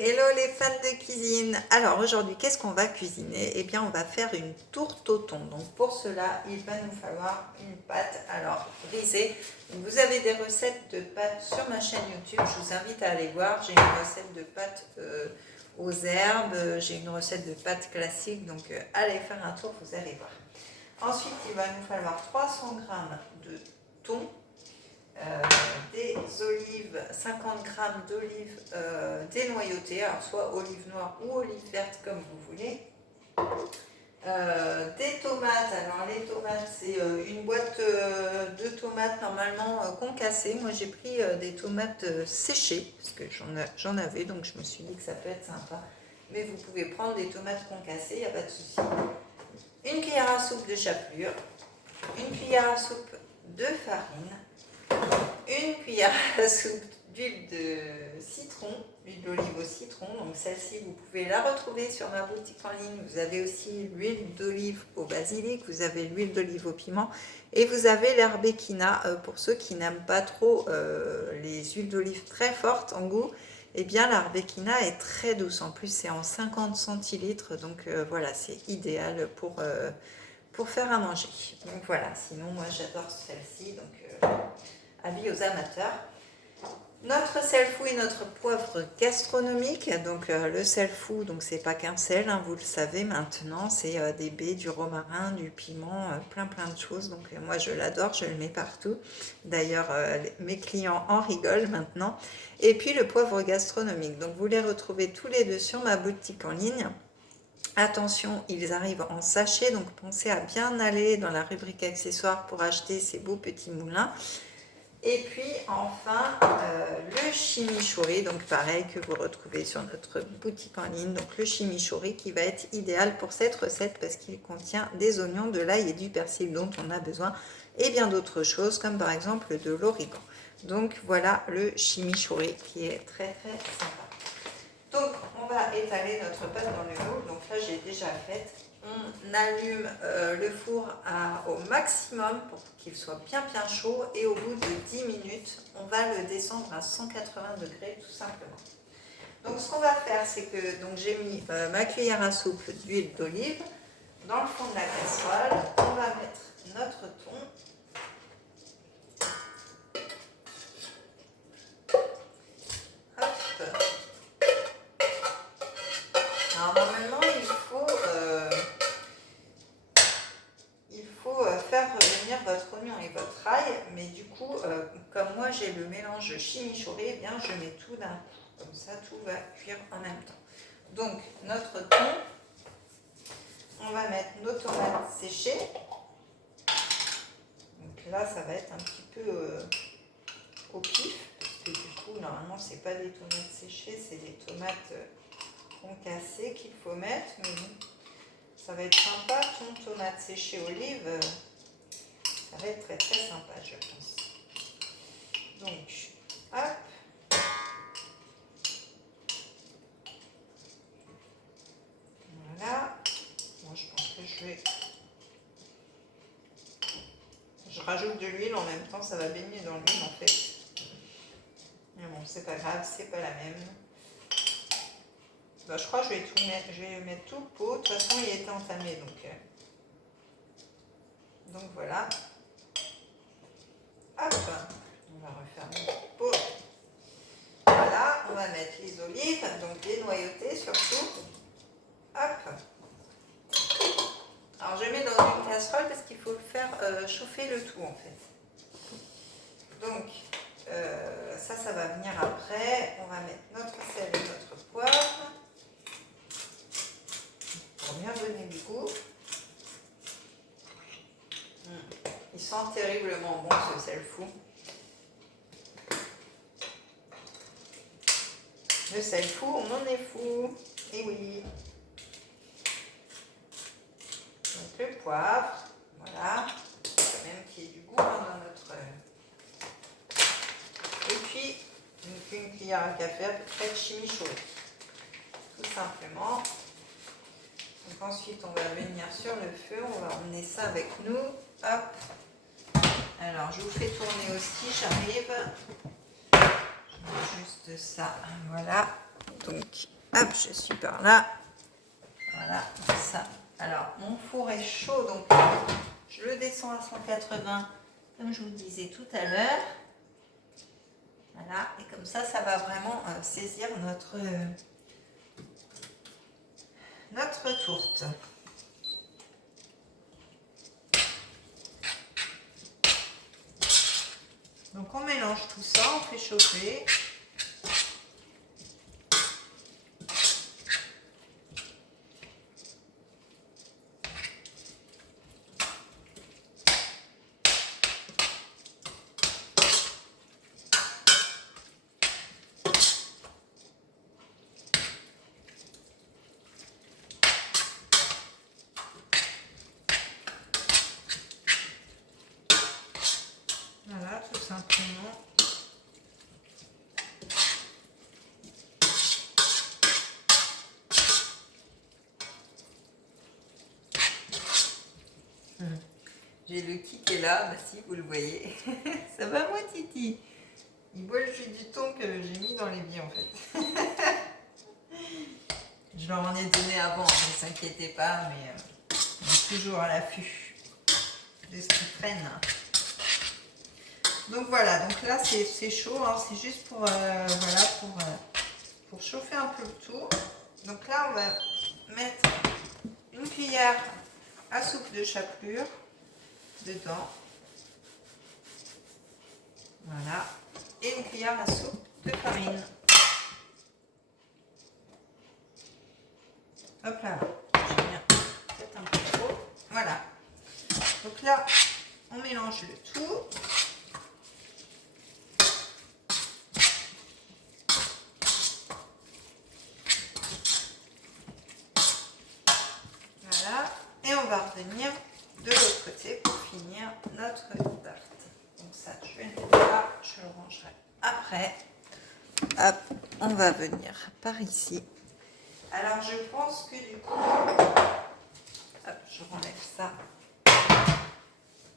Hello les fans de cuisine. Alors aujourd'hui, qu'est-ce qu'on va cuisiner? Eh bien, on va faire une tourte au thon. Donc pour cela, il va nous falloir une pâte alors brisée. Donc, vous avez des recettes de pâtes sur ma chaîne YouTube. Je vous invite à aller voir. J'ai une recette de pâtes aux herbes. J'ai une recette de pâtes classiques. Donc allez faire un tour, vous allez voir. Ensuite, il va nous falloir 300 g de thon. Des olives, 50 g d'olives dénoyautées, alors soit olives noires ou olives vertes comme vous voulez. Des tomates, alors les tomates c'est une boîte de tomates normalement concassées. Moi j'ai pris des tomates séchées parce que j'en avais, donc je me suis dit que ça peut être sympa. Mais vous pouvez prendre des tomates concassées, il n'y a pas de souci. Une cuillère à soupe de chapelure, une cuillère à soupe de farine, une cuillère à soupe d'huile de citron, l'huile d'olive au citron. Donc celle-ci, vous pouvez la retrouver sur ma boutique en ligne. Vous avez aussi l'huile d'olive au basilic, vous avez l'huile d'olive au piment et vous avez l'herbéquina pour ceux qui n'aiment pas trop les huiles d'olive très fortes en goût. Eh bien, l'herbéquina est très douce. En plus, c'est en 50 centilitres. Donc voilà, c'est idéal pour faire à manger. Donc voilà, sinon moi j'adore celle-ci. Donc avis aux amateurs. Notre sel fou et notre poivre gastronomique. Donc le sel fou, donc c'est pas qu'un sel, hein, vous le savez maintenant, c'est des baies, du romarin, du piment, plein de choses. Donc moi je l'adore, je le mets partout. D'ailleurs mes clients en rigolent maintenant. Et puis le poivre gastronomique. Donc vous les retrouvez tous les deux sur ma boutique en ligne. Attention, ils arrivent en sachet, donc pensez à bien aller dans la rubrique accessoires pour acheter ces beaux petits moulins. Et puis enfin le chimichurri, donc pareil que vous retrouvez sur notre boutique en ligne. Donc le chimichurri qui va être idéal pour cette recette parce qu'il contient des oignons, de l'ail et du persil dont on a besoin et bien d'autres choses comme par exemple de l'origan. Donc voilà le chimichurri qui est très sympa. Donc on va étaler notre pâte dans le moule. Donc là j'ai déjà fait. On allume le four au maximum pour qu'il soit bien chaud et au bout de 10 minutes, on va le descendre à 180 degrés tout simplement. Donc ce qu'on va faire, c'est que j'ai mis ma cuillère à soupe d'huile d'olive dans le fond de la casserole. On va mettre notre thon. Alors normalement, il faut faire revenir votre oignon et votre ail, mais du coup, comme moi j'ai le mélange chimichurri, eh bien je mets tout d'un coup, comme ça tout va cuire en même temps. Donc notre thon, on va mettre nos tomates séchées. Donc là, ça va être un petit peu au pif, parce que du coup, normalement, c'est pas des tomates séchées, c'est des tomates concassées qu'il faut mettre, mais ça va être sympa. Thon, tomates séchées, olives, ça va être très sympa, je pense. Donc, hop. Voilà. Moi, je pense que je rajoute de l'huile en même temps, ça va baigner dans l'huile en fait. Mais bon, c'est pas grave, c'est pas la même. Bah, je crois que je vais tout mettre, je vais mettre tout le pot. De toute façon, il était entamé, donc voilà. Hop, on va refermer le pot. Voilà, on va mettre les olives, donc dénoyautées surtout. Hop. Alors je mets dans une casserole parce qu'il faut le faire chauffer le tout en fait. Donc ça va venir après. On va mettre notre sel et notre poivre pour bien donner du goût. Il sent terriblement bon ce sel fou. Le sel fou, on en est fou. Et oui. Donc le poivre, voilà. Quand même qu'il y ait du goût dans notre... Et puis, une cuillère à café à peu près de chimichurri. Tout simplement. Donc ensuite, on va venir sur le feu. On va emmener ça avec nous. Hop. Alors, je vous fais tourner aussi, j'arrive. Je mets juste ça, voilà. Donc, hop, je suis par là. Voilà, ça. Alors, mon four est chaud, donc je le descends à 180, comme je vous le disais tout à l'heure. Voilà, et comme ça va vraiment saisir notre tourte. Donc on mélange tout ça, on fait chauffer. Voilà, tout simplement. J'ai le qui qui est là, bah si vous le voyez. Ça va moi Titi? Il boit le jus du thon que j'ai mis dans les billes en fait. Je leur en ai donné avant, ne s'inquiétez pas, mais on est toujours à l'affût de ce qu'ils prennent. Donc voilà, donc là c'est chaud, hein, c'est juste pour, voilà, pour chauffer un peu le tout. Donc là on va mettre une cuillère à soupe de chapelure dedans. Voilà. Et une cuillère à soupe de farine. Hop là, j'ai bien peut-être un peu trop. Voilà. Donc là, on mélange le tout. Voilà. Et on va revenir de l'autre côté pour finir notre tarte. Donc ça, je vais le mettre là, je le rangerai après. Hop, on va venir par ici. Alors je pense que du coup, hop, je renlève ça.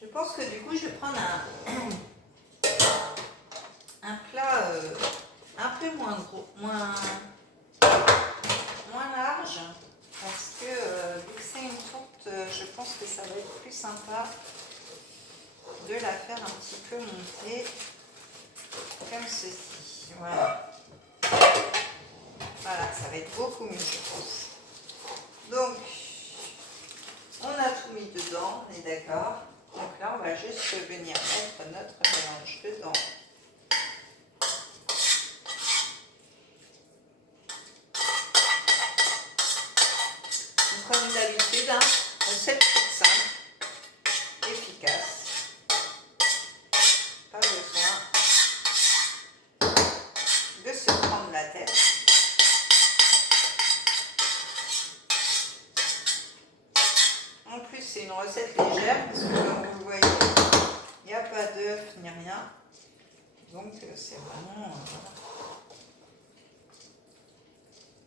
Je pense que du coup, je vais prendre un plat un peu moins gros, moins large, parce que vu que c'est une tourte, je pense que ça va être plus sympa de la faire un petit peu monter comme ceci. Voilà. Voilà, ça va être beaucoup mieux, je pense. Donc, on a tout mis dedans, on est d'accord. Donc là, on va juste venir mettre notre mélange dedans. Donc, comme d'habitude, hein, recette toute simple, efficace. Pas besoin de se prendre la tête. En plus, c'est une recette légère parce que comme vous le voyez, il n'y a pas d'œuf ni rien. Donc, c'est vraiment... voilà.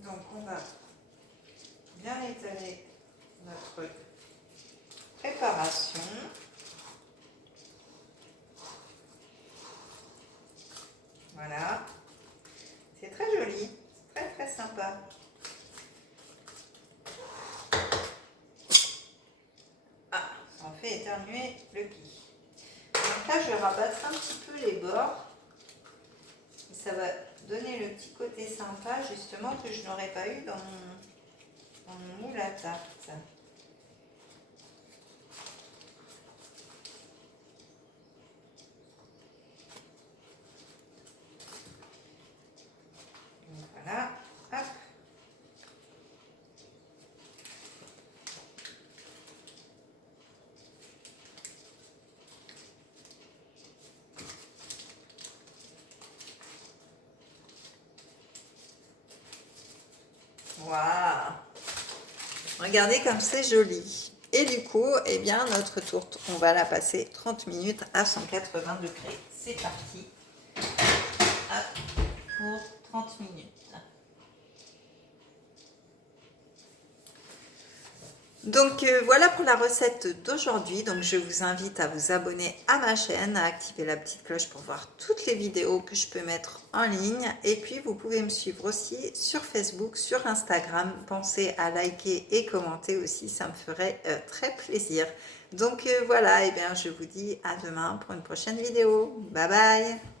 Donc, on va bien étaler notre préparation. Voilà. C'est très joli, très très sympa. Ah, ça en fait éternuer le qui. Donc là, je vais rabattre un petit peu les bords. Et ça va donner le petit côté sympa, justement, que je n'aurais pas eu dans mon moule à tarte. Donc voilà, hop. Waouh! Regardez comme c'est joli. Et du coup, eh bien, notre tourte, on va la passer 30 minutes à 180 degrés. C'est parti. Hop, pour 30 minutes. Donc voilà pour la recette d'aujourd'hui. Donc je vous invite à vous abonner à ma chaîne, à activer la petite cloche pour voir toutes les vidéos que je peux mettre en ligne. Et puis vous pouvez me suivre aussi sur Facebook, sur Instagram. Pensez à liker et commenter aussi, ça me ferait très plaisir. Donc voilà, et bien je vous dis à demain pour une prochaine vidéo. Bye bye!